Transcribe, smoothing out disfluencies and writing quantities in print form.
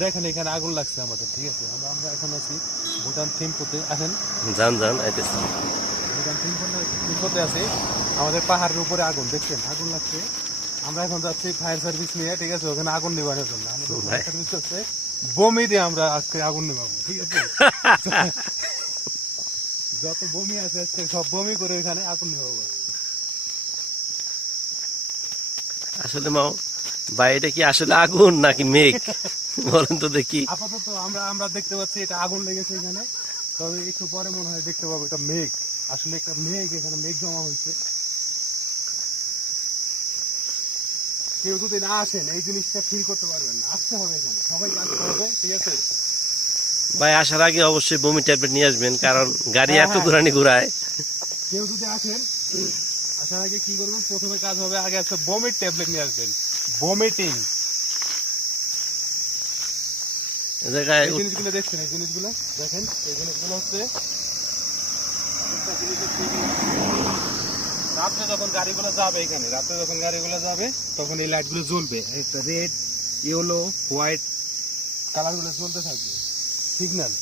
দেখেন এখানে আগুন লাগছে আমাদের, ঠিক আছে। আমরা এখন আছি ভুটান থিম্পুতে। আসেন যান আইতেছি। ভুটান থিম্পুতে আছি। আমাদের পাহাড়ের উপরে আগুন দেখছেন, আগুন লাগছে। আমরা এখন যাচ্ছি ফায়ার সার্ভিস নিয়ে, ঠিক আছে, ওখানে আগুন নিবানোর জন্য। আমাদের ফায়ার সার্ভিস হচ্ছে বমি দিয়ে আমরা আজকে আগুন নিবাবো, ঠিক আছে। যত বমি আছে আজকে সব বমি করে এখানে আগুন নিবাবো। আসলে মাও ভাই, এটা কি আসলে আগুন নাকি মেঘ বলেন তো দেখি। আপাতত আমরা দেখতে পাচ্ছি এটা আগুন লেগেছে এখানে, তবে একটু পরে মনে হয় দেখতে পাবো এটা মেঘ। আসলে একটা মেঘ, এখানে মেঘ জমা হয়েছে। কেউ যদি না আসেন এই জিনিসটা ফিল করতে পারবেন না। আসতে হবে এখানে, সবাইকে আসতে হবে, ঠিক আছে। ভাই আসার আগে অবশ্যই বমি ট্যাবলেট নিয়ে আসবেন, কারণ গাড়ি হ্যাঁ, এত হ্যাঁ। ঘুরানি ঘুরায়। কেউ যদি আসেন, আসার আগে কি করবেন, প্রথমে কাজ হবে আগে একটা বমির ট্যাবলেট নিয়ে আসবেন। ভমিটিং এ জায়গায় এই জিনিসগুলো দেখছেন, এই জিনিসগুলো দেখেন, এই জিনিসগুলো হচ্ছে একটা জিনিস হচ্ছে এগুলো। রাত্রে যখন গাড়িগুলো যাবে, এখানে রাত্রে যখন গাড়িগুলো যাবে তখন এই লাইটগুলো জ্বলবে, রেড, ইয়েলো, হোয়াইট কালারগুলো জ্বলতে থাকবে, সিগন্যাল।